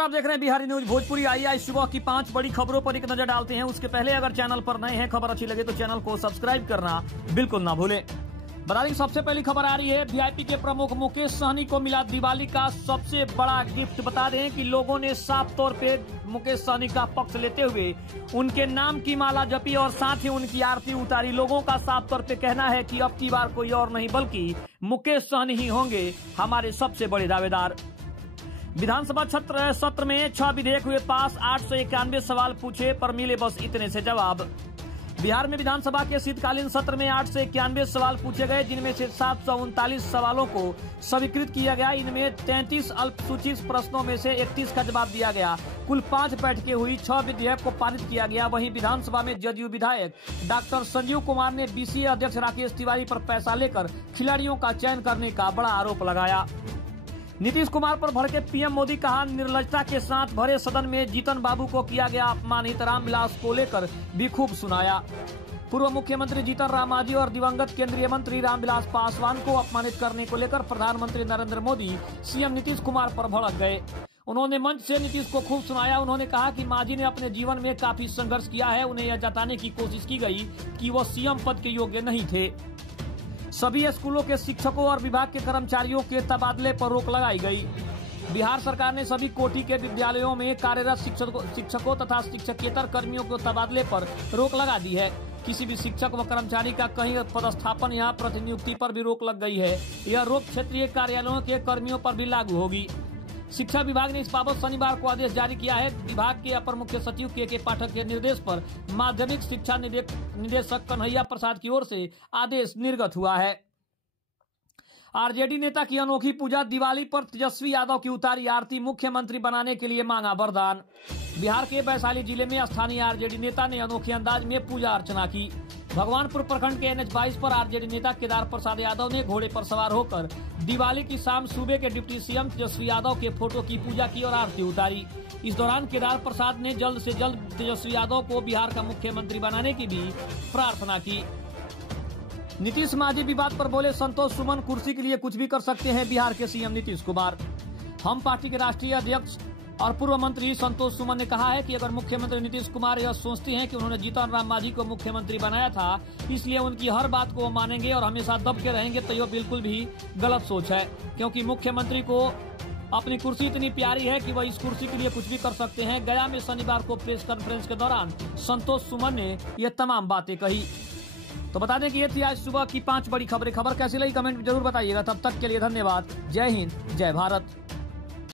आप देख रहे हैं बिहारी न्यूज भोजपुरी। आइए सुबह की 5 बड़ी खबरों पर एक नजर डालते हैं। उसके पहले अगर चैनल पर नए हैं, खबर अच्छी लगे तो चैनल को सब्सक्राइब करना बिल्कुल ना भूलें। बता दें सबसे पहली खबर आ रही है, वीआईपी के प्रमुख मुकेश सहनी को मिला दिवाली का सबसे बड़ा गिफ्ट। बता दें कि लोगों ने साफ तौर पे मुकेश सहनी का पक्ष लेते हुए उनके नाम की माला जपी और साथ ही उनकी आरती उतारी। लोगों का साफ तौर पे कहना है कि अब की बार कोई और नहीं बल्कि मुकेश सहनी ही होंगे हमारे सबसे बड़े दावेदार। विधानसभा सत्र में 6 विधेयक हुए पास, 891 सवाल पूछे पर मिले बस इतने से जवाब। बिहार में विधानसभा के शीतकालीन सत्र में 891 सवाल पूछे गए, जिनमें से 739 सवालों को स्वीकृत किया गया। इनमें 33 अल्पसूचित प्रश्नों में से 31 का जवाब दिया गया। कुल 5 बैठकें हुई, 6 विधेयक को पारित किया गया। वहीं विधानसभा में जदयू विधायक डॉक्टर संजीव कुमार ने बीसीए अध्यक्ष राकेश तिवारी पर पैसा लेकर खिलाड़ियों का चयन करने का बड़ा आरोप लगाया। नीतीश कुमार पर भड़के पीएम मोदी, कहा निर्लजता के साथ भरे सदन में जीतन बाबू को किया गया अपमानित। रामविलास को लेकर भी खूब सुनाया। पूर्व मुख्यमंत्री जीतन राम मांझी और दिवंगत केंद्रीय मंत्री रामविलास पासवान को अपमानित करने को लेकर प्रधानमंत्री नरेंद्र मोदी सीएम नीतीश कुमार पर भड़क गए। उन्होंने मंच से नीतीश को खूब सुनाया। उन्होंने कहा कि मांझी ने अपने जीवन में काफी संघर्ष किया है। उन्हें यह जताने की कोशिश की गई कि वो सीएम पद के योग्य नहीं थे। सभी स्कूलों के शिक्षकों और विभाग के कर्मचारियों के तबादले पर रोक लगाई गई। बिहार सरकार ने सभी कोटि के विद्यालयों में कार्यरत शिक्षकों तथा शिक्षकेतर कर्मियों के तबादले पर रोक लगा दी है। किसी भी शिक्षक व कर्मचारी का कहीं पदस्थापन या प्रतिनियुक्ति पर भी रोक लग गई है। यह रोक क्षेत्रीय कार्यालयों के कर्मियों पर भी लागू होगी। शिक्षा विभाग ने इस बाबत शनिवार को आदेश जारी किया है। विभाग के अपर मुख्य सचिव के पाठक के निर्देश पर माध्यमिक शिक्षा निदेशक कन्हैया प्रसाद की ओर से आदेश निर्गत हुआ है। आरजेडी नेता की अनोखी पूजा, दिवाली पर तेजस्वी यादव की उतारी आरती, मुख्यमंत्री बनाने के लिए मांगा वरदान। बिहार के वैशाली जिले में स्थानीय आरजेडी नेता ने अनोखे अंदाज में पूजा अर्चना की। भगवानपुर प्रखंड के NH 22 पर आरजेडी नेता केदार प्रसाद यादव ने घोड़े पर सवार होकर दिवाली की शाम सूबे के डिप्टी सीएम तेजस्वी यादव के फोटो की पूजा की और आरती उतारी। इस दौरान केदार प्रसाद ने जल्द से जल्द तेजस्वी यादव को बिहार का मुख्यमंत्री बनाने की भी प्रार्थना की। नीतीश मांझी विवाद पर बोले, संतोष सुमन कुर्सी के लिए कुछ भी कर सकते हैं बिहार के सीएम नीतीश कुमार। हम पार्टी के राष्ट्रीय अध्यक्ष और पूर्व मंत्री संतोष सुमन ने कहा है कि अगर मुख्यमंत्री नीतीश कुमार यह सोचते हैं कि उन्होंने जीतन राम मांझी को मुख्यमंत्री बनाया था, इसलिए उनकी हर बात को वो मानेंगे और हमेशा दब के रहेंगे, तो यह बिल्कुल भी गलत सोच है। क्योंकि मुख्यमंत्री को अपनी कुर्सी इतनी प्यारी है कि वह इस कुर्सी के लिए कुछ भी कर सकते हैं। गया में शनिवार को प्रेस कॉन्फ्रेंस के दौरान संतोष सुमन ने ये तमाम बातें कही। तो बता दें कि ये थी आज सुबह की 5 बड़ी खबरें। खबर कैसी लगी कमेंट में जरूर बताइएगा। तब तक के लिए धन्यवाद। जय हिंद, जय भारत।